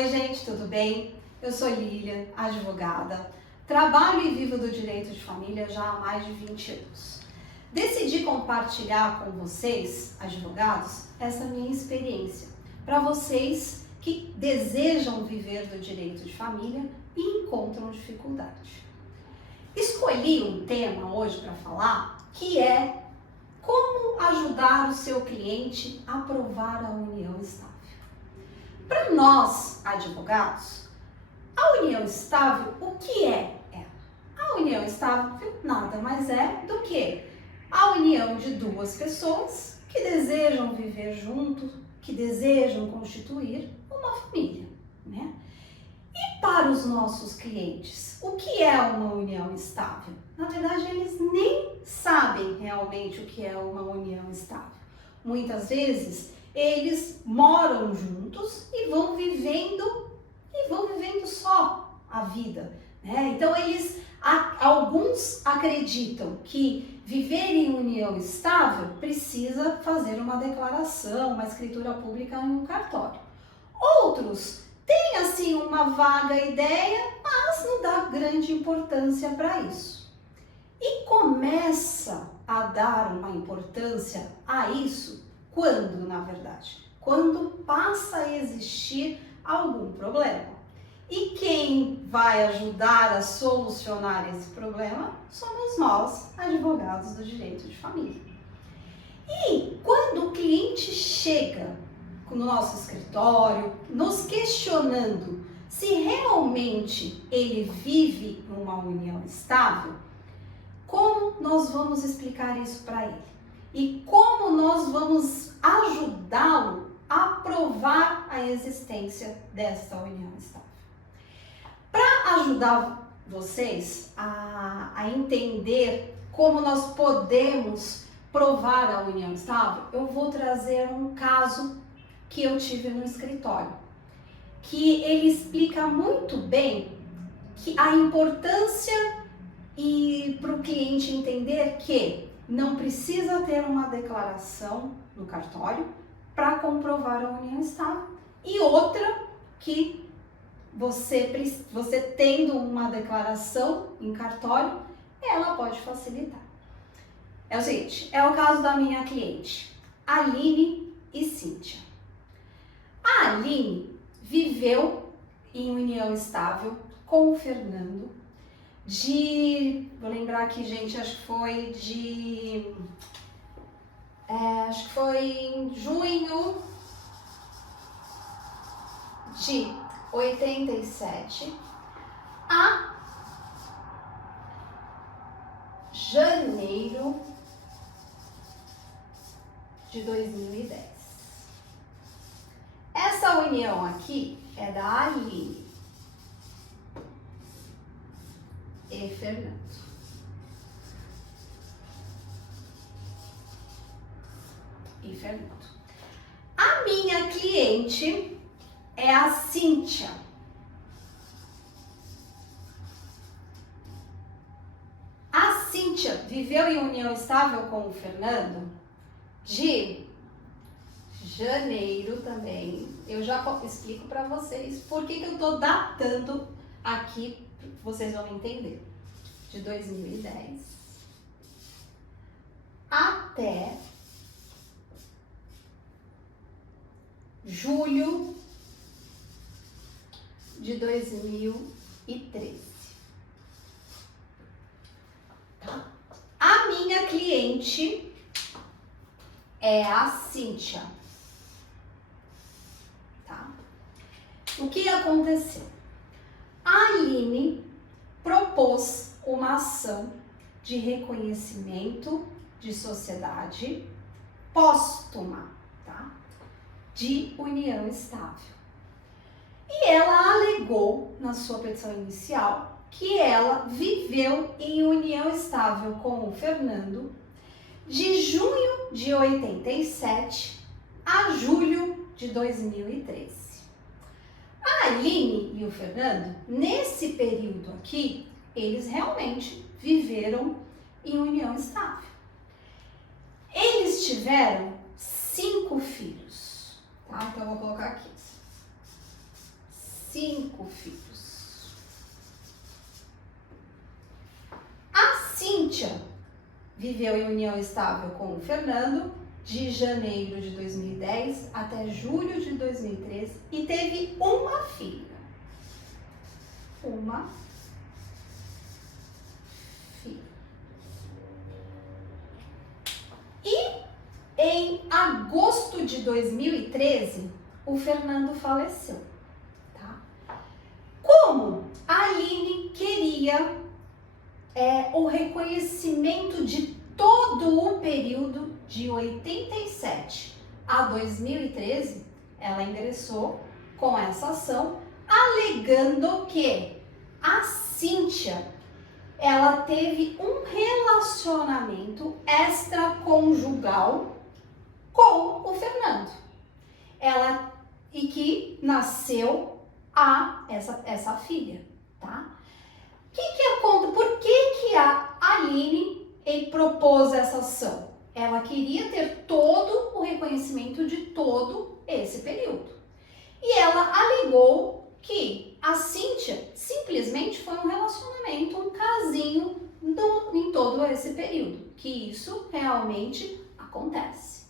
Oi gente, tudo bem? Eu sou Lilian, advogada, trabalho e vivo do direito de família já há mais de 20 anos. Decidi compartilhar com vocês, advogados, essa minha experiência, para vocês que desejam viver do direito de família e encontram dificuldade. Escolhi um tema hoje para falar que é como ajudar o seu cliente a provar a união estável. Para nós, advogados, a união estável, o que é ela? A união estável nada mais é do que a união de duas pessoas que desejam viver juntos, que desejam constituir uma família, né? E para os nossos clientes, o que é uma união estável? Na verdade, eles nem sabem realmente o que é uma união estável. Muitas vezes, eles moram juntos e vão vivendo só a vida, né? Então, alguns acreditam que viver em união estável precisa fazer uma declaração, uma escritura pública em um cartório. Outros têm assim uma vaga ideia, mas não dá grande importância para isso. E começa a dar uma importância a isso quando, na verdade? Quando passa a existir algum problema. E quem vai ajudar a solucionar esse problema somos nós, advogados do direito de família. E quando o cliente chega no nosso escritório, nos questionando se realmente ele vive uma união estável, como nós vamos explicar isso para ele? E como nós vamos ajudá-lo a provar a existência desta união estável? Para ajudar vocês a entender como nós podemos provar a união estável, eu vou trazer um caso que eu tive no escritório, que ele explica muito bem que a importância e para o cliente entender que não precisa ter uma declaração no cartório para comprovar a união estável, e outra que você tendo uma declaração em cartório, ela pode facilitar. É o seguinte, é o caso da minha cliente, Aline e Cíntia. A Aline viveu em união estável com o Fernando vou lembrar aqui, gente, acho que foi em junho de 87 a janeiro de 2010. Essa união aqui é da Aline e Fernando. A minha cliente é a Cíntia. A Cíntia viveu em união estável com o Fernando de janeiro também. Eu já explico para vocês por que eu tô datando aqui, vocês vão entender. De 2010 até julho de 2013. Tá? A minha cliente é a Cíntia. Tá? O que aconteceu? A Aline propôs uma ação de reconhecimento de sociedade póstuma, tá? De união estável. E ela alegou na sua petição inicial que ela viveu em união estável com o Fernando de junho de 87 a julho de 2013. A Aline e o Fernando, nesse período aqui, eles realmente viveram em união estável. Eles tiveram 5 filhos, tá? Então, eu vou colocar aqui. 5 filhos. A Cíntia viveu em união estável com o Fernando de janeiro de 2010 até julho de 2013 e teve uma filha. Uma filha. E em agosto de 2013, o Fernando faleceu. Tá? Como a Aline queria o reconhecimento de todo o período de 87 a 2013, ela ingressou com essa ação, alegando que a Cíntia, ela teve um relacionamento extraconjugal com o Fernando. E que nasceu essa filha, tá? Por que a Aline propôs essa ação? Ela queria ter todo o reconhecimento de todo esse período. E ela alegou que a Cíntia simplesmente foi um relacionamento, um casinho em todo esse período. Que isso realmente acontece.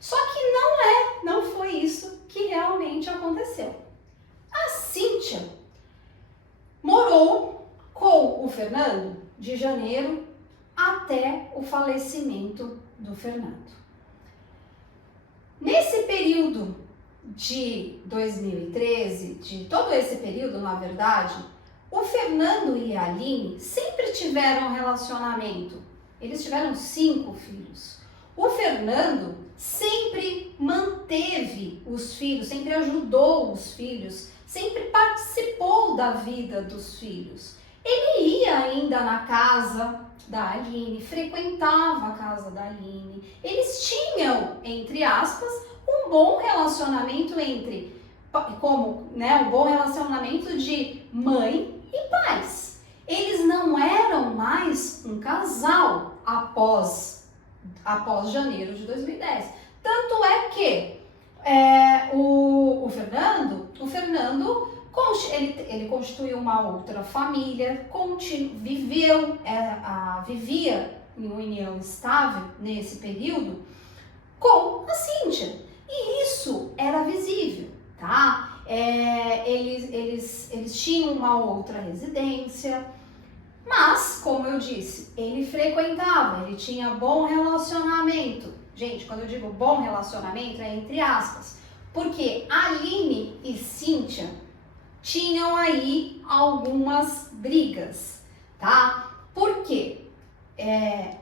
Só que não foi isso que realmente aconteceu. A Cíntia morou com o Fernando de janeiro até o falecimento do Fernando. Nesse período de 2013, de todo esse período, na verdade, o Fernando e a Aline sempre tiveram um relacionamento. Eles tiveram 5 filhos. O Fernando sempre manteve os filhos, sempre ajudou os filhos, sempre participou da vida dos filhos. Ele ia ainda na casa da Aline, frequentava a casa da Aline. Eles tinham, entre aspas, um bom relacionamento um bom relacionamento de mãe e pais. Eles não eram mais um casal após janeiro de 2010. Tanto é que o Fernando ele constituiu uma outra família, vivia em união estável nesse período com a Cíntia. E isso era visível, tá? Eles tinham uma outra residência, mas, como eu disse, ele frequentava, ele tinha bom relacionamento. Gente, quando eu digo bom relacionamento, é entre aspas, porque Aline e Cíntia tinham aí algumas brigas, tá? Por quê?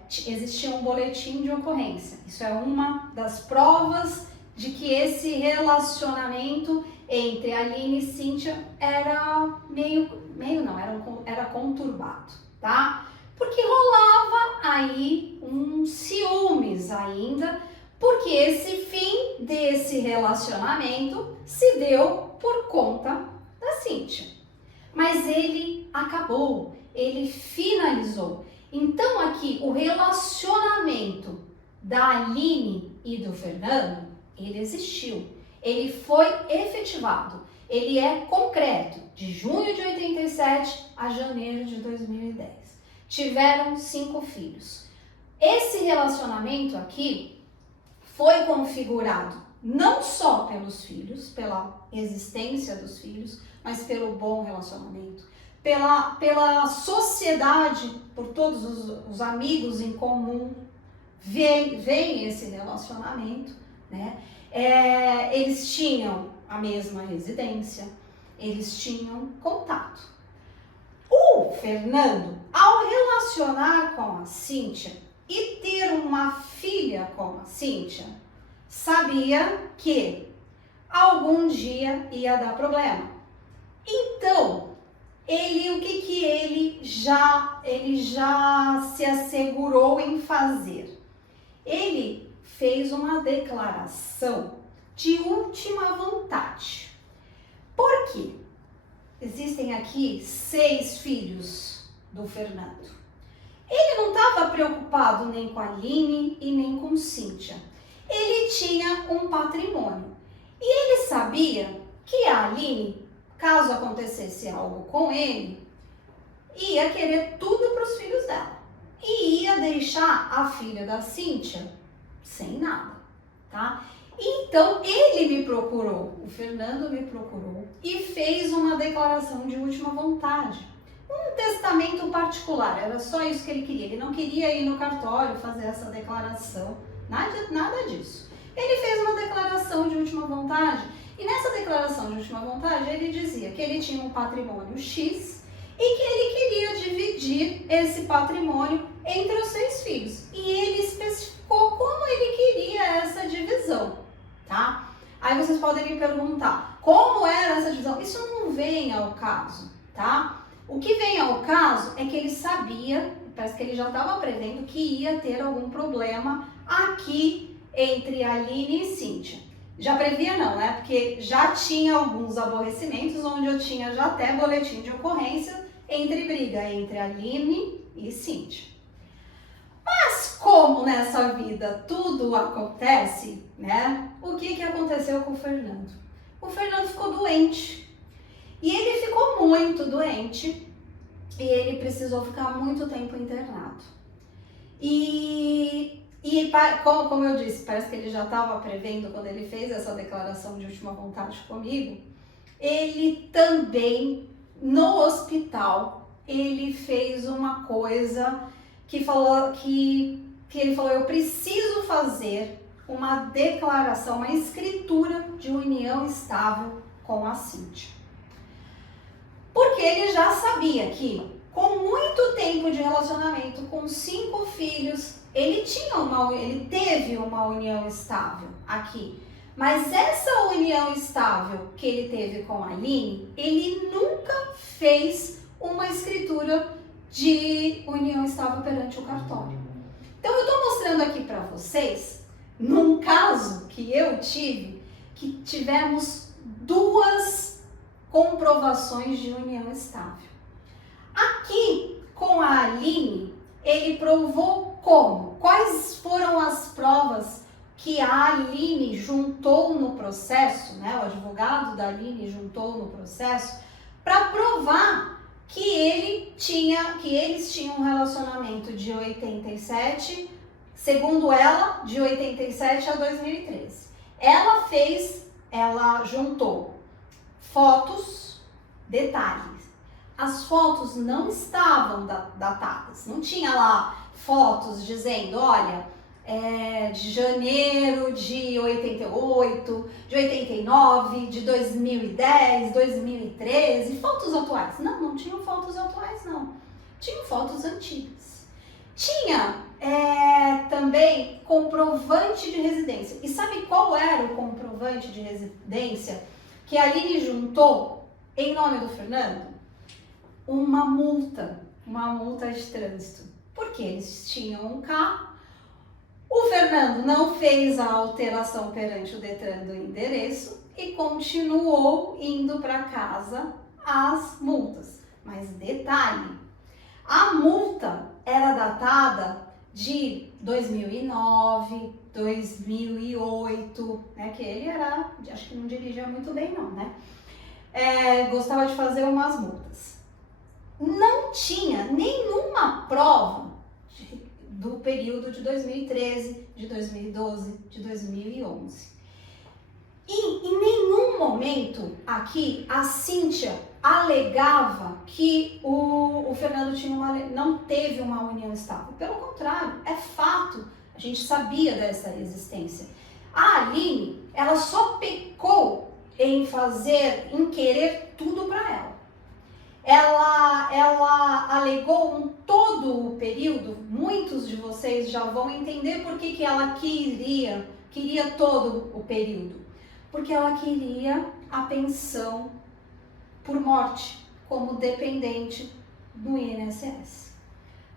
Existia um boletim de ocorrência. Isso é uma das provas de que esse relacionamento entre Aline e Cíntia era era conturbado, tá? Porque rolava aí um ciúmes ainda, porque esse fim desse relacionamento se deu por conta da Cíntia. Mas ele acabou, ele finalizou. Então aqui o relacionamento da Aline e do Fernando, ele existiu, ele foi efetivado, ele é concreto, de junho de 87 a janeiro de 2010. Tiveram 5 filhos. Esse relacionamento aqui foi configurado não só pelos filhos, pela existência dos filhos, mas pelo bom relacionamento, pela sociedade, por todos os amigos em comum, vem esse relacionamento, né? Eles tinham a mesma residência, eles tinham contato. O Fernando, ao relacionar com a Cíntia e ter uma filha com a Cíntia, sabia que algum dia ia dar problema. Então, ele já se assegurou em fazer? Ele fez uma declaração de última vontade. Por quê? Existem aqui 6 filhos do Fernando. Ele não estava preocupado nem com a Aline e nem com Cíntia. Ele tinha um patrimônio. E ele sabia que a Aline, caso acontecesse algo com ele, ia querer tudo para os filhos dela. E ia deixar a filha da Cíntia sem nada, tá? Então, ele me procurou, o Fernando me procurou e fez uma declaração de última vontade. Um testamento particular, era só isso que ele queria. Ele não queria ir no cartório fazer essa declaração, nada disso. Ele fez uma declaração de última vontade e nessa declaração de última vontade ele dizia que ele tinha um patrimônio X e que ele queria dividir esse patrimônio entre os 6 filhos. E ele especificou como ele queria essa divisão, tá? Aí vocês podem me perguntar, como era essa divisão? Isso não vem ao caso, tá? O que vem ao caso é que ele sabia, parece que ele já estava prevendo que ia ter algum problema aqui entre Aline e Cíntia. Já previa não, né? Porque já tinha alguns aborrecimentos, onde eu tinha já até boletim de ocorrência entre briga entre Aline e Cíntia. Mas como nessa vida tudo acontece, né? O que aconteceu com o Fernando? O Fernando ficou doente. E ele ficou muito doente e ele precisou ficar muito tempo internado. E como eu disse, parece que ele já estava prevendo quando ele fez essa declaração de última vontade comigo, ele também, no hospital, ele fez uma coisa que ele falou, eu preciso fazer uma declaração, uma escritura de união estável com a Cíntia. Porque ele já sabia que, com muito tempo de relacionamento, com 5 filhos, ele teve uma união estável aqui. Mas essa união estável que ele teve com a Aline, ele nunca fez uma escritura de união estável perante o cartório. Então eu estou mostrando aqui para vocês, num caso que eu tive, que tivemos 2 comprovações de união estável. Aqui, com a Aline, ele provou como? Quais foram as provas que a Aline juntou no processo, né? O advogado da Aline juntou no processo para provar que eles tinham um relacionamento de 87, segundo ela, de 87 a 2013. Ela juntou fotos, detalhes. As fotos não estavam datadas, não tinha lá fotos dizendo, olha, de janeiro de 88, de 89, de 2010, 2013, fotos atuais. Não tinham fotos atuais, não. Tinham fotos antigas. Tinha também comprovante de residência. E sabe qual era o comprovante de residência que a Aline juntou em nome do Fernando? Uma multa de trânsito. Porque eles tinham um carro. O Fernando não fez a alteração perante o Detran do endereço e continuou indo para casa as multas. Mas detalhe, a multa era datada de 2009, 2008, né? Que ele acho que não dirigia muito bem não, né? Gostava de fazer umas multas. Não tinha nenhuma prova do período de 2013, de 2012, de 2011. E em nenhum momento aqui a Cíntia alegava que o Fernando não teve uma união estável. Pelo contrário, é fato, a gente sabia dessa existência. A Aline, ela só pecou em querer tudo para ela. Ela alegou todo o período, muitos de vocês já vão entender por que ela queria todo o período. Porque ela queria a pensão por morte, como dependente do INSS.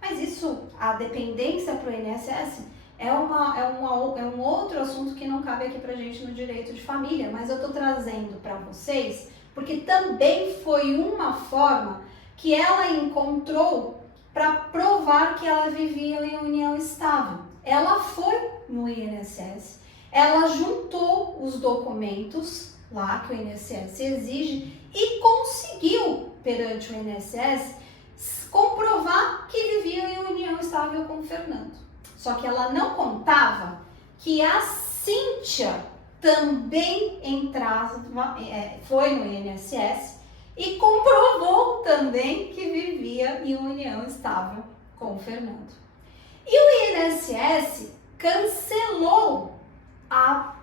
Mas isso, a dependência para o INSS, é um outro assunto que não cabe aqui pra gente no direito de família, mas eu estou trazendo para vocês porque também foi uma forma que ela encontrou para provar que ela vivia em união estável. Ela foi no INSS, ela juntou os documentos lá que o INSS exige e com perante o INSS comprovar que vivia em união estável com o Fernando. Só que ela não contava que a Cíntia também foi no INSS e comprovou também que vivia em união estável com o Fernando. E o INSS cancelou a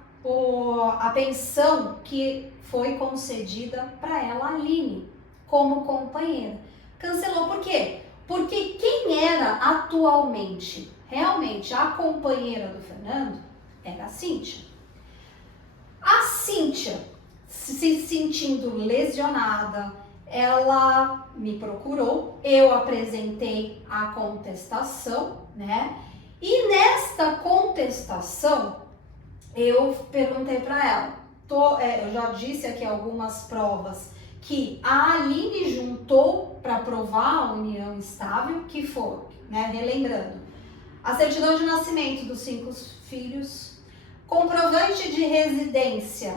pensão que foi concedida para ela, Aline, como companheira. Cancelou por quê? Porque quem era atualmente, realmente, a companheira do Fernando era a Cíntia. A Cíntia, se sentindo lesionada, ela me procurou, eu apresentei a contestação, né? E nesta contestação, eu perguntei para ela, eu já disse aqui algumas provas que a Aline juntou para provar a união estável, que foi, né, relembrando, a certidão de nascimento dos 5 filhos, comprovante de residência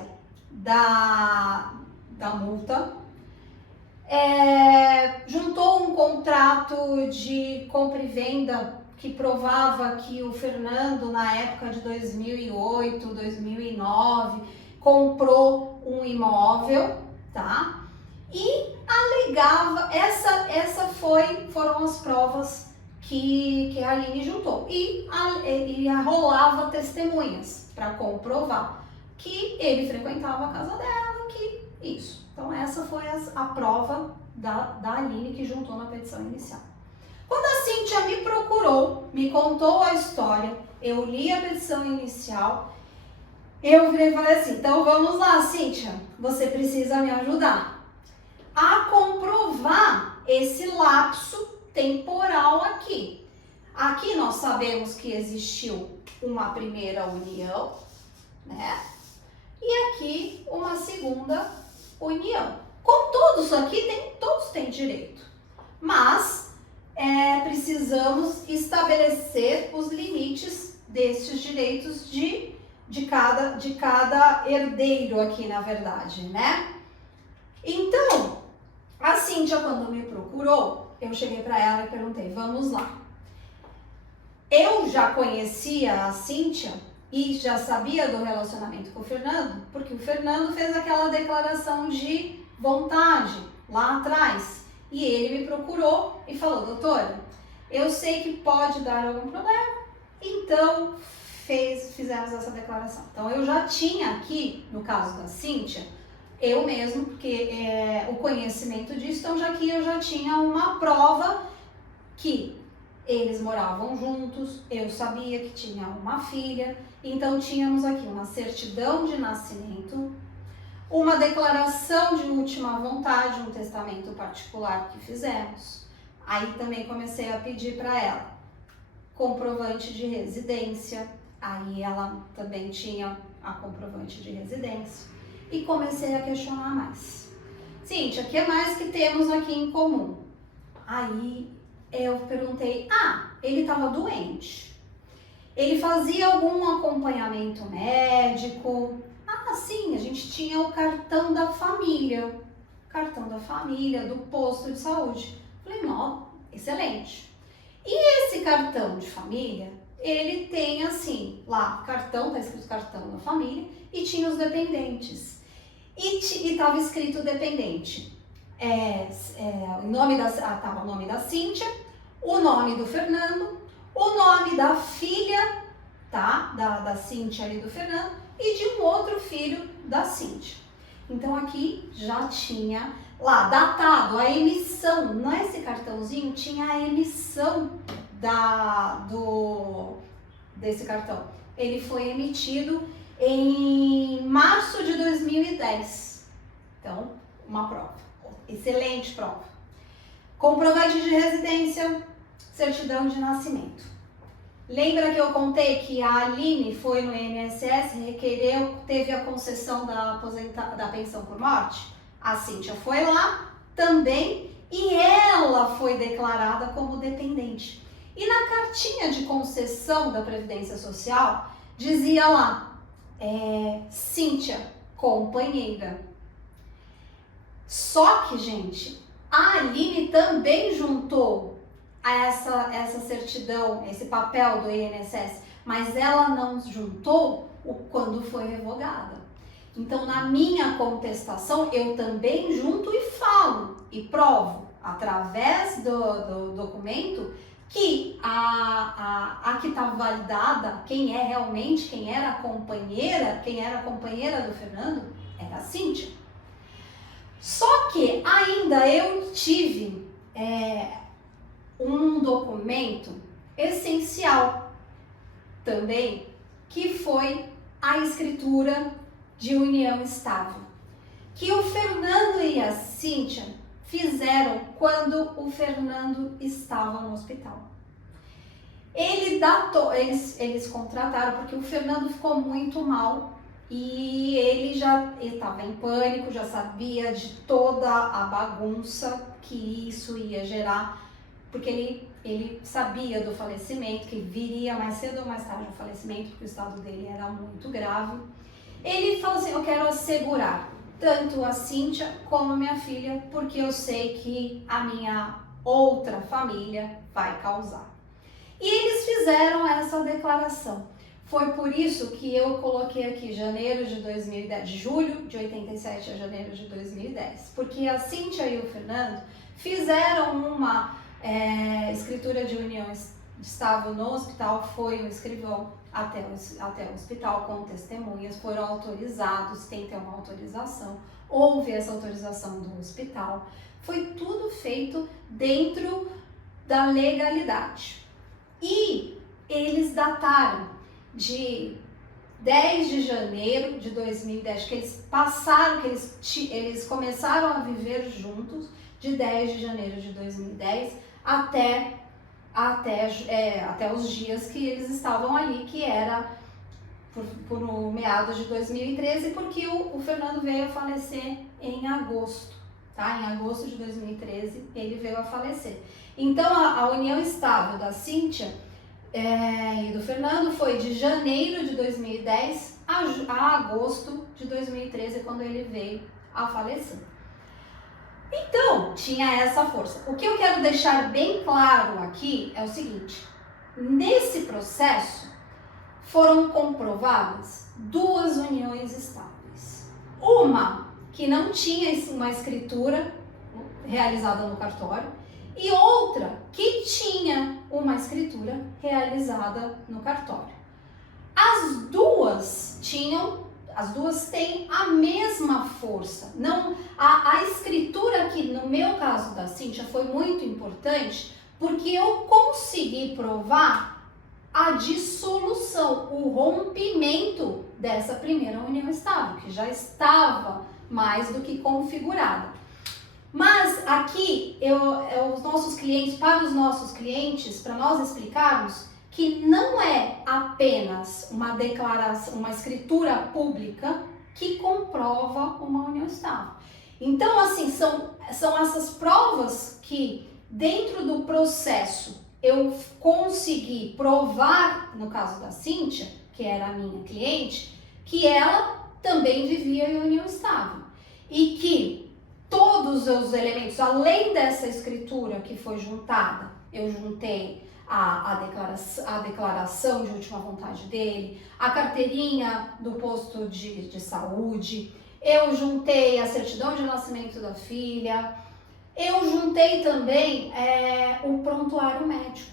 da multa, juntou um contrato de compra e venda que provava que o Fernando, na época de 2008, 2009, comprou um imóvel, tá? E alegava, foram as provas que a Aline juntou. E rolava testemunhas para comprovar que ele frequentava a casa dela, que isso. Então essa foi a prova da Aline que juntou na petição inicial. Quando a Cíntia me procurou, me contou a história, eu li a petição inicial, eu virei e falei assim, então vamos lá, Cíntia, você precisa me ajudar a comprovar esse lapso temporal aqui. Aqui nós sabemos que existiu uma primeira união, né? E aqui uma segunda união. Com tudo isso aqui, todos têm direito, mas precisamos estabelecer os limites desses direitos de cada herdeiro aqui, na verdade, né? Então, a Cíntia, quando me procurou, eu cheguei para ela e perguntei, vamos lá. Eu já conhecia a Cíntia e já sabia do relacionamento com o Fernando, porque o Fernando fez aquela declaração de vontade lá atrás. E ele me procurou e falou, doutora, eu sei que pode dar algum problema, então fizemos essa declaração. Então eu já tinha aqui, no caso da Cíntia, eu mesmo, porque o conhecimento disso, então eu já tinha uma prova que eles moravam juntos, eu sabia que tinha uma filha, então tínhamos aqui uma certidão de nascimento, uma declaração de última vontade, um testamento particular que fizemos. Aí também comecei a pedir para ela comprovante de residência, aí ela também tinha a comprovante de residência e comecei a questionar mais. Cíntia, o que mais que temos aqui em comum? Aí eu perguntei, ele estava doente, ele fazia algum acompanhamento médico? Sim, a gente tinha o cartão da família, do posto de saúde. Falei, não, excelente. E esse cartão de família, ele tem assim, lá, cartão, tá escrito cartão da família, e tinha os dependentes. E estava escrito dependente. Tava o nome da Cíntia, o nome do Fernando, o nome da filha, tá? Da Cíntia ali do Fernando, e de um outro filho da Cíntia. Então aqui já tinha lá datado a emissão, nesse cartãozinho tinha a emissão desse cartão. Ele foi emitido em março de 2010. Então, uma prova, excelente prova. Comprovante de residência, certidão de nascimento. Lembra que eu contei que a Aline foi no INSS, teve a concessão da pensão por morte? A Cíntia foi lá também e ela foi declarada como dependente. E na cartinha de concessão da Previdência Social, dizia lá, Cíntia, companheira. Só que, gente, A Aline também juntou essa certidão, esse papel do INSS, mas ela não juntou quando foi revogada. Então, na minha contestação, eu também junto e falo e provo, através do documento, que a que estava validada, quem era a companheira do Fernando, era a Cíntia. Só que ainda eu tive um documento essencial também, que foi a escritura de união estável, que o Fernando e a Cíntia fizeram quando o Fernando estava no hospital. Eles contrataram porque o Fernando ficou muito mal e ele já estava em pânico, já sabia de toda a bagunça que isso ia gerar, porque ele sabia do falecimento, que viria mais cedo ou mais tarde o falecimento, porque o estado dele era muito grave. Ele falou assim, eu quero assegurar tanto a Cíntia como a minha filha, porque eu sei que a minha outra família vai causar. E eles fizeram essa declaração. Foi por isso que eu coloquei aqui janeiro de 2010, de julho de 87 a janeiro de 2010, porque a Cíntia e o Fernando fizeram uma escritura de união estável no hospital, foi um escrivão até o hospital com testemunhas, foram autorizados, tem que ter uma autorização, houve essa autorização do hospital, foi tudo feito dentro da legalidade. E eles dataram de 10 de janeiro de 2010, que eles começaram a viver juntos de 10 de janeiro de 2010 até os dias que eles estavam ali, que era por meados de 2013, porque o Fernando veio a falecer em agosto, tá? Em agosto de 2013 ele veio a falecer. Então a união estável da Cíntia e do Fernando foi de janeiro de 2010 a agosto de 2013, quando ele veio a falecer. Então, tinha essa força. O que eu quero deixar bem claro aqui é o seguinte: nesse processo foram comprovadas duas uniões estáveis. Uma que não tinha uma escritura realizada no cartório e outra que tinha uma escritura realizada no cartório. As duas têm a mesma força. Não, a escritura aqui, no meu caso da Cíntia, foi muito importante porque eu consegui provar a dissolução, o rompimento dessa primeira união estável, que já estava mais do que configurada. Mas aqui, para os nossos clientes, para nós explicarmos que não é apenas uma declaração, uma escritura pública que comprova uma união estável. Então, assim, são essas provas que, dentro do processo, eu consegui provar, no caso da Cíntia, que era a minha cliente, que ela também vivia em união estável. E que todos os elementos, além dessa escritura que foi juntada, eu juntei a declaração de última vontade dele, a carteirinha do posto de saúde, eu juntei a certidão de nascimento da filha, eu juntei também o prontuário médico.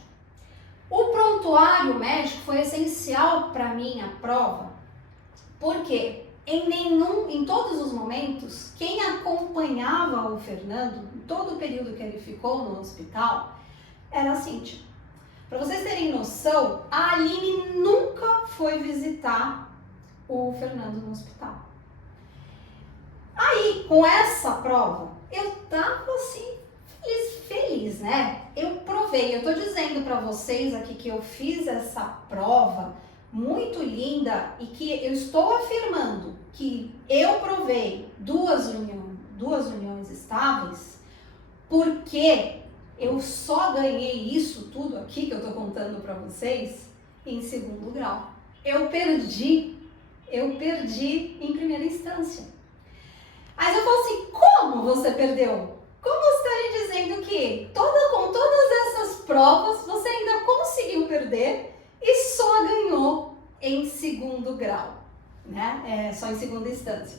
O prontuário médico foi essencial para minha prova, porque em todos os momentos, quem acompanhava o Fernando, em todo o período que ele ficou no hospital, era a Cíntia. Para vocês terem noção, a Aline nunca foi visitar o Fernando no hospital. Aí, com essa prova, eu tava assim, feliz, né? Eu provei, eu tô dizendo para vocês aqui que eu fiz essa prova muito linda e que eu estou afirmando que eu provei duas uniões estáveis, porque eu só ganhei isso tudo aqui que eu tô contando para vocês em segundo grau. Eu perdi em primeira instância. Aí eu falo assim, como você perdeu? Como você está me que com todas essas provas você ainda conseguiu perder e só ganhou em segundo grau, né? Só em segunda instância.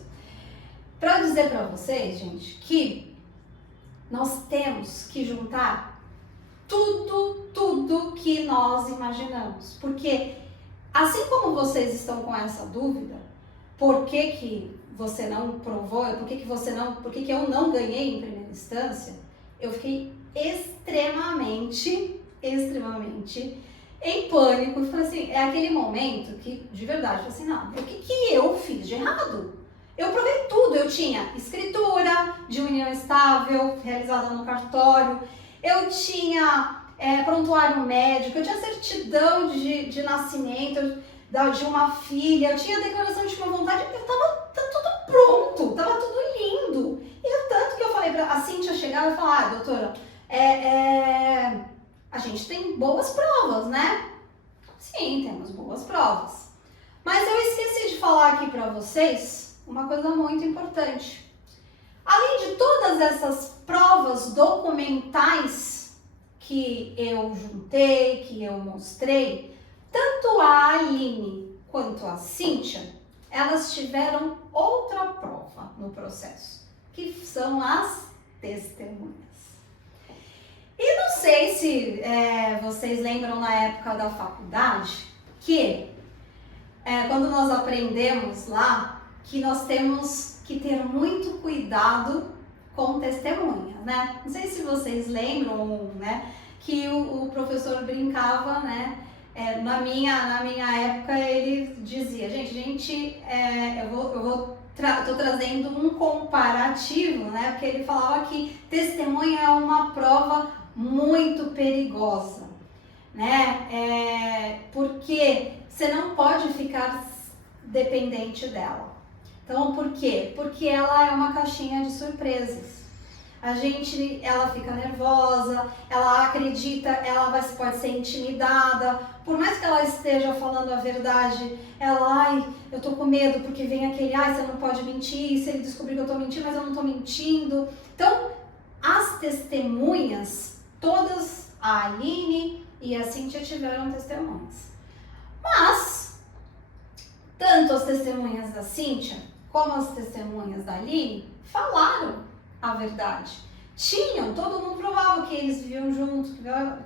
Para dizer para vocês, gente, que nós temos que juntar tudo que nós imaginamos, porque assim como vocês estão com essa dúvida, por que você não provou, por que eu não ganhei em primeira instância, eu fiquei extremamente em pânico. Eu falei assim, é aquele momento que, de verdade, eu falei assim, não, o que eu fiz de errado? Eu provei tudo, eu tinha escritura de união estável realizada no cartório, eu tinha prontuário médico, eu tinha certidão de nascimento de uma filha, eu tinha declaração de boa vontade, tá tudo pronto, tava tudo lindo. E tanto que eu falei pra a Cíntia chegar e falar, doutora, a gente tem boas provas, né? Sim, temos boas provas. Mas eu esqueci de falar aqui pra vocês uma coisa muito importante. Além de todas essas provas documentais que eu juntei, que eu mostrei, tanto a Aline quanto a Cíntia, elas tiveram outra prova no processo, que são as testemunhas. E não sei se vocês lembram na época da faculdade que quando nós aprendemos lá que nós temos que ter muito cuidado com testemunhas, né? Não sei se vocês lembram, né, que o professor brincava, né? Na minha época ele dizia, tô trazendo um comparativo, né? Porque ele falava que testemunha é uma prova muito perigosa, né? Porque você não pode ficar dependente dela. Então, por quê? Porque ela é uma caixinha de surpresas. Ela fica nervosa, ela acredita, pode ser intimidada, por mais que ela esteja falando a verdade, eu tô com medo porque vem aquele, você não pode mentir, se ele descobrir que eu tô mentindo, mas eu não tô mentindo. Então, as testemunhas, todas, a Aline e a Cíntia tiveram testemunhas. Mas, tanto as testemunhas da Cíntia como as testemunhas da Aline falaram a verdade. Todo mundo provava que eles viviam juntos,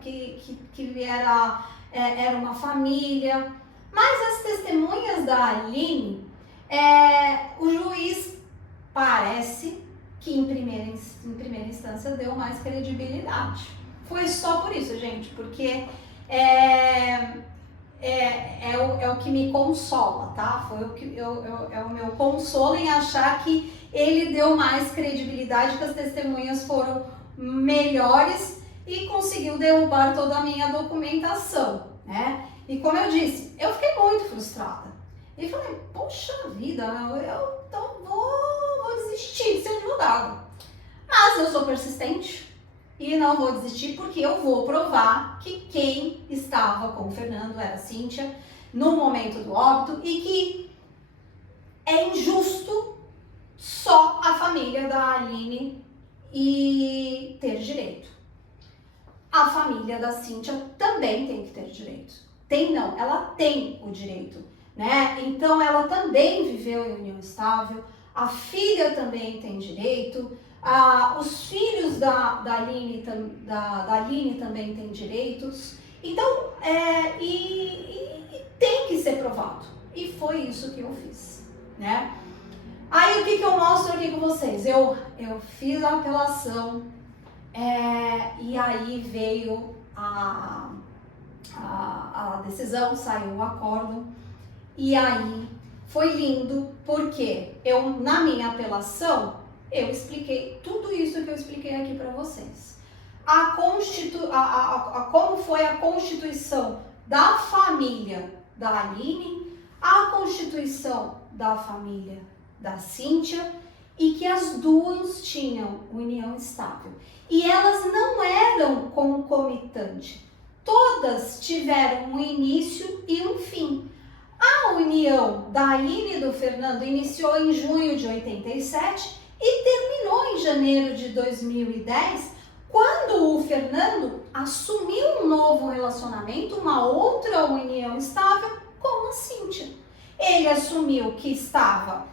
que era uma família. Mas as testemunhas da Aline, o juiz parece que em primeira instância deu mais credibilidade. Foi só por isso, gente, porque é o que me consola, tá? É o meu consolo em achar que ele deu mais credibilidade, que as testemunhas foram melhores e conseguiu derrubar toda a minha documentação, né? E como eu disse, eu fiquei muito frustrada. E falei, poxa vida, eu então vou desistir de ser advogada. Mas eu sou persistente e não vou desistir porque eu vou provar que quem estava com o Fernando era a Cíntia no momento do óbito e que é injusto só a família da Aline e ter direito. A família da Cíntia também tem que ter direito. Ela tem o direito, né? Então ela também viveu em união estável, a filha também tem direito, os filhos da Aline também têm direitos. Então, e tem que ser provado. E foi isso que eu fiz, né? Aí o que eu mostro aqui com vocês? Eu fiz a apelação e aí veio a decisão, saiu o acórdão e aí foi lindo porque na minha apelação eu expliquei tudo isso que eu expliquei aqui para vocês. Como foi a constituição da família da Aline, a constituição da família da Cíntia e que as duas tinham união estável. E elas não eram concomitantes. Todas tiveram um início e um fim. A união da Aline e do Fernando iniciou em junho de 87 e terminou em janeiro de 2010 Quando o Fernando assumiu um novo relacionamento, uma outra união estável com a Cíntia. Ele assumiu que estava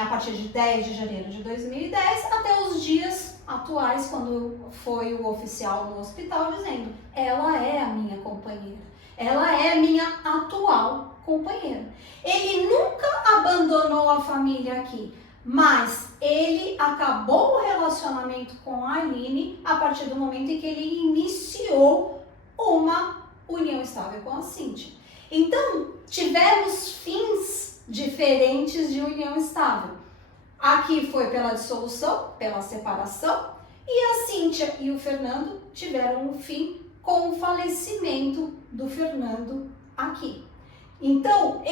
a partir de 10 de janeiro de 2010 até os dias atuais, quando foi o oficial no hospital dizendo: ela é a minha companheira, ela é a minha atual companheira. Ele nunca abandonou a família aqui, mas ele acabou o relacionamento com a Aline a partir do momento em que ele iniciou uma união estável com a Cíntia. Então, tivemos fins diferentes de união estável. Aqui foi pela dissolução, pela separação, e a Cíntia e o Fernando tiveram um fim com o falecimento do Fernando aqui. Então,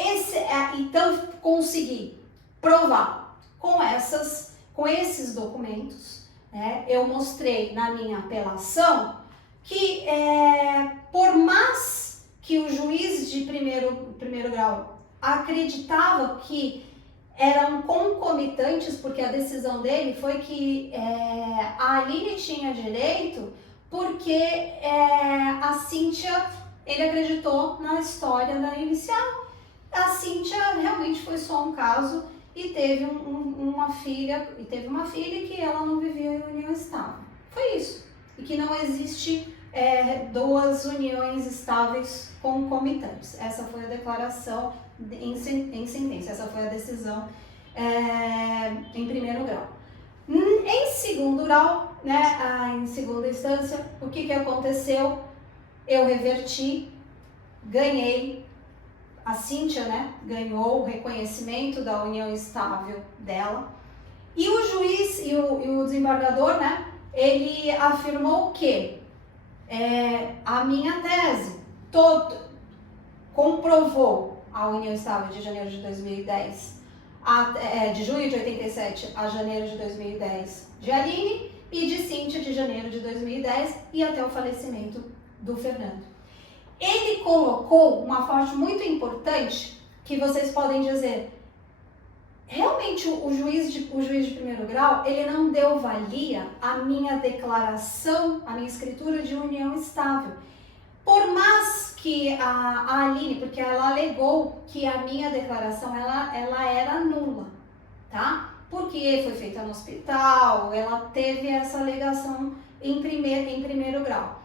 consegui provar com esses documentos, né? Eu mostrei na minha apelação que por mais que o juiz de primeiro grau acreditava que eram concomitantes, porque a decisão dele foi que a Aline tinha direito, porque a Cíntia, ele acreditou na história da inicial. A Cíntia realmente foi só um caso e teve uma filha que ela não vivia em união estável. Foi isso. E que não existe duas uniões estáveis concomitantes. Essa foi a declaração em sentença, essa foi a decisão em primeiro grau. Em segundo grau, né, em segunda instância, o que aconteceu? Eu reverti, ganhei, a Cíntia, né, ganhou o reconhecimento da união estável dela, e o juiz e o desembargador, né, ele afirmou que a minha tese comprovou a união estável de janeiro de 2010, de junho de 87 a janeiro de 2010 de Aline, e de Cíntia de janeiro de 2010 e até o falecimento do Fernando. Ele colocou uma parte muito importante que vocês podem dizer: realmente o juiz de primeiro grau, ele não deu valia à minha declaração, à minha escritura de união estável. Por mais que a Aline, porque ela alegou que a minha declaração ela era nula, tá? Porque foi feita no hospital, ela teve essa alegação em primeiro grau.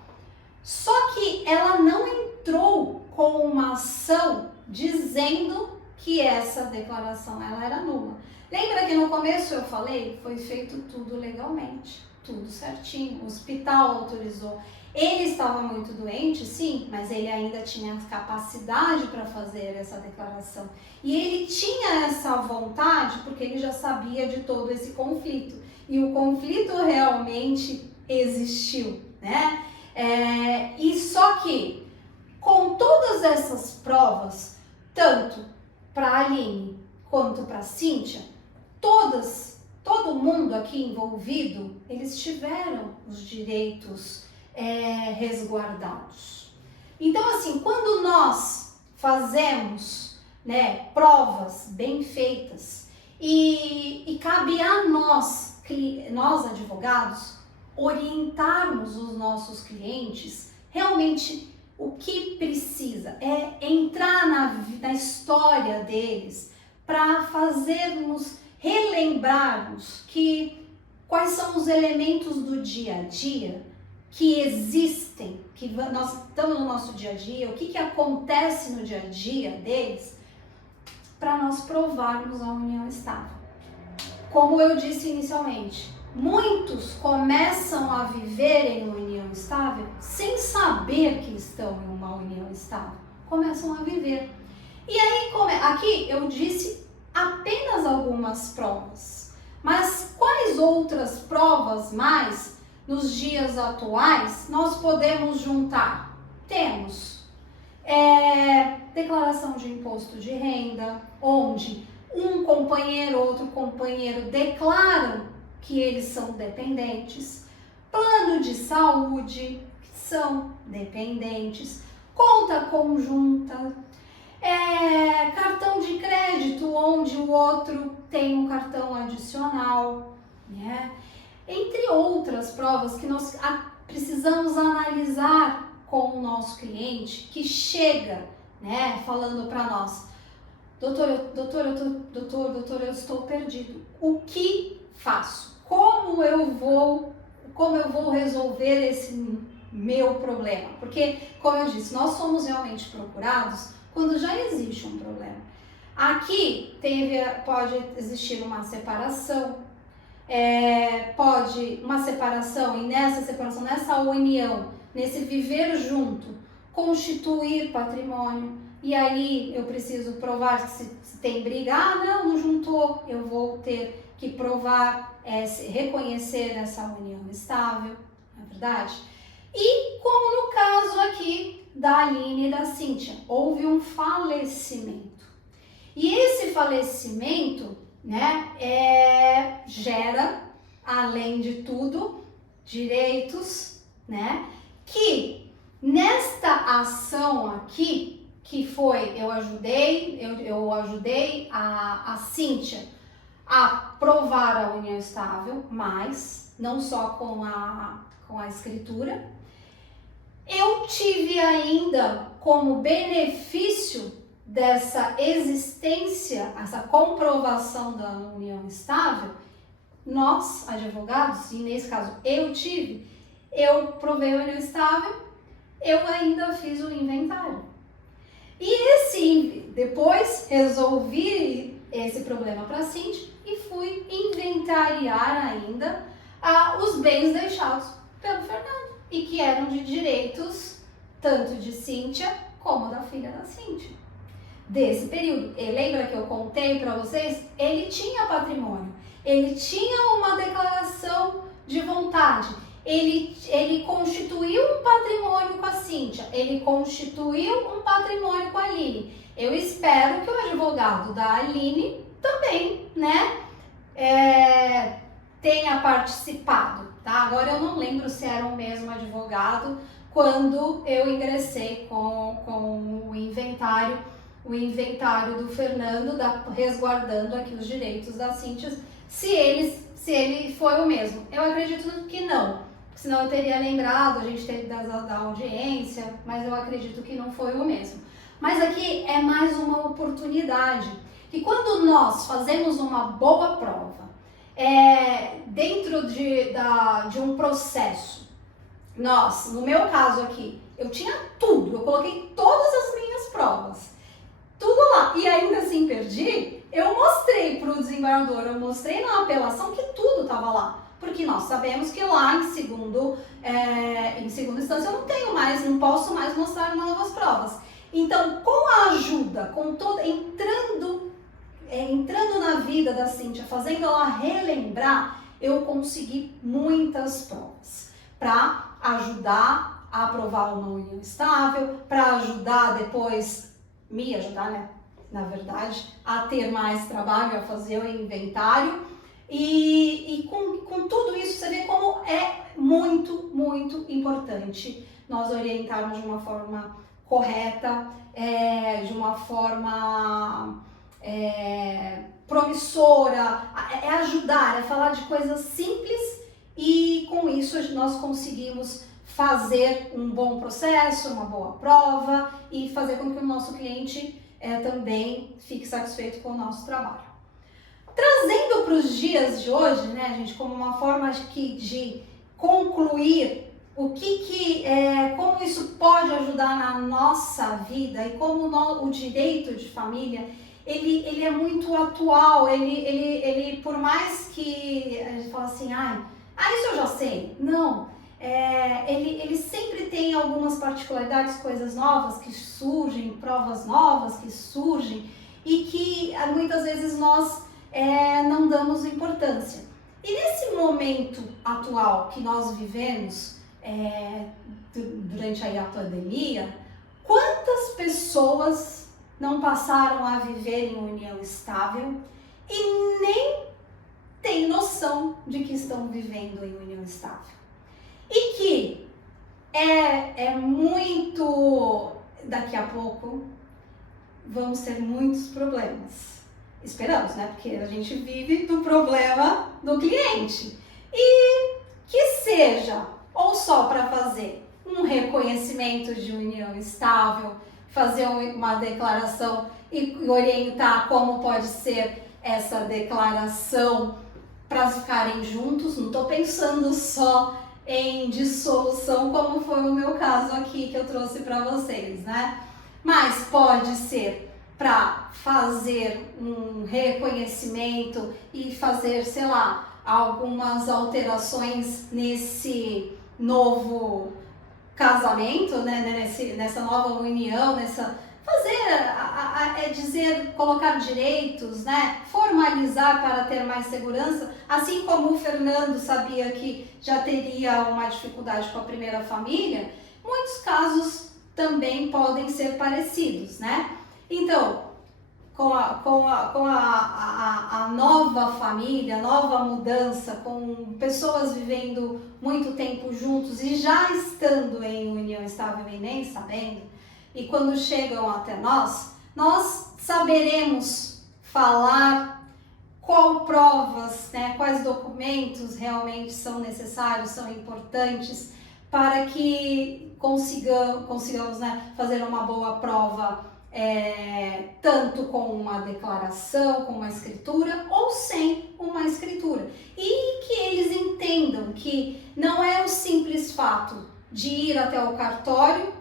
Só que ela não entrou com uma ação dizendo que essa declaração ela era nula. Lembra que no começo eu falei? Foi feito tudo legalmente, tudo certinho, o hospital autorizou. Ele estava muito doente, sim, mas ele ainda tinha capacidade para fazer essa declaração. E ele tinha essa vontade porque ele já sabia de todo esse conflito. E o conflito realmente existiu, né? E só que, com todas essas provas, tanto para a Aline quanto para a Cíntia, todo mundo aqui envolvido, eles tiveram os direitos resguardados. Então, assim, quando nós fazemos, né, provas bem feitas e cabe a nós advogados, orientarmos os nossos clientes, realmente o que precisa é entrar na história deles para fazermos relembrarmos quais são os elementos do dia a dia que existem, que nós estamos no nosso dia a dia, o que acontece no dia a dia deles, para nós provarmos a união estável. Como eu disse inicialmente, muitos começam a viver em uma união estável sem saber que estão em uma união estável. Começam a viver. E aí, aqui eu disse apenas algumas provas. Mas quais outras provas mais, nos dias atuais, nós podemos juntar? Temos declaração de imposto de renda, onde um companheiro, outro companheiro declaram que eles são dependentes, plano de saúde, que são dependentes, conta conjunta, cartão de crédito, onde o outro tem um cartão adicional, né? entre outras provas que nós precisamos analisar com o nosso cliente que chega, né, falando para nós: doutor, eu estou perdido. O que faço? Como eu vou resolver esse meu problema? Porque, como eu disse, nós somos realmente procurados quando já existe um problema. Aqui pode existir uma separação, pode uma separação, e nessa separação, nessa união, nesse viver junto, constituir patrimônio. E aí eu preciso provar que se tem briga, não juntou, eu vou ter que provar, reconhecer essa união estável, não é verdade? E como no caso aqui da Aline e da Cíntia, houve um falecimento. E esse falecimento, né, gera, além de tudo, direitos, né, que nesta ação aqui, que foi, eu ajudei a Cíntia a provar a união estável, mas não só com a escritura, eu tive ainda como benefício dessa existência, essa comprovação da união estável, nós, advogados, e nesse caso eu provei a união estável, eu ainda fiz o inventário. E depois resolvi esse problema para a Cíntia e fui inventariar ainda os bens deixados pelo Fernando e que eram de direitos tanto de Cíntia como da filha da Cíntia. Desse período, e lembra que eu contei para vocês? Ele tinha patrimônio, ele tinha uma declaração de vontade, ele constituiu um patrimônio com a Cíntia, ele constituiu um patrimônio com a Aline. Eu espero que o advogado da Aline também, né, tenha participado, tá? Agora eu não lembro se era o mesmo advogado quando eu ingressei com o inventário do Fernando, resguardando aqui os direitos da Cíntia, se ele foi o mesmo. Eu acredito que não, senão eu teria lembrado, a gente teve da audiência, mas eu acredito que não foi o mesmo. Mas aqui é mais uma oportunidade, que quando nós fazemos uma boa prova, dentro de um processo, no meu caso aqui, eu tinha tudo, eu coloquei todas as minhas provas, tudo lá, e ainda assim perdi, eu mostrei para o desembargador, eu mostrei na apelação que tudo estava lá, porque nós sabemos que lá em segunda instância eu não posso mais mostrar novas provas. Então, com a ajuda, entrando na vida da Cíntia, fazendo ela relembrar, eu consegui muitas provas para ajudar a aprovar uma união estável, para ajudar depois, me ajudar, né, na verdade, a ter mais trabalho, a fazer o inventário. E com tudo isso, você vê como é muito, muito importante nós orientarmos de uma forma correta, de uma forma promissora, ajudar, falar de coisas simples, e com isso nós conseguimos fazer um bom processo, uma boa prova e fazer com que o nosso cliente também fique satisfeito com o nosso trabalho. Trazendo para os dias de hoje, né, gente, como uma forma de concluir como isso pode ajudar na nossa vida e como o direito de família, ele é muito atual, ele por mais que a gente fala assim, isso eu já sei, não, ele sempre tem algumas particularidades, coisas novas que surgem, provas novas que surgem e que muitas vezes nós não damos importância. E nesse momento atual que nós vivemos, durante aí a pandemia, quantas pessoas não passaram a viver em união estável e nem têm noção de que estão vivendo em união estável? E que é muito, daqui a pouco, vamos ter muitos problemas. Esperamos, né? Porque a gente vive do problema do cliente. e que seja ou só para fazer um reconhecimento de união estável, fazer uma declaração e orientar como pode ser essa declaração para ficarem juntos. Não estou pensando só em dissolução, como foi o meu caso aqui que eu trouxe para vocês, né? Mas pode ser para fazer um reconhecimento e fazer, sei lá, algumas alterações nesse novo casamento, né? Nessa nova união, colocar direitos, né? Formalizar para ter mais segurança, assim como o Fernando sabia que já teria uma dificuldade com a primeira família, muitos casos também podem ser parecidos, né? Então, com a nova família, nova mudança, com pessoas vivendo muito tempo juntos e já estando em união estável e nem sabendo, e quando chegam até nós saberemos falar qual provas, né, quais documentos realmente são necessários, são importantes para que consigamos, né, fazer uma boa prova, tanto com uma declaração, com uma escritura ou sem uma escritura. E que eles entendam que não é o simples fato de ir até o cartório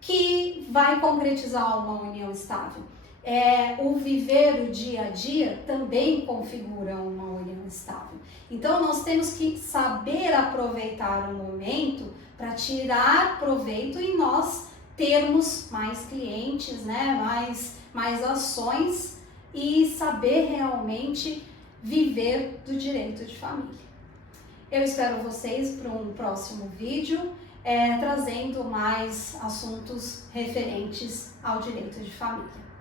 que vai concretizar uma união estável. O viver o dia a dia também configura uma união estável. Então nós temos que saber aproveitar o momento para tirar proveito e nós termos mais clientes, né? mais ações e saber realmente viver do direito de família. Eu espero vocês para um próximo vídeo, trazendo mais assuntos referentes ao direito de família.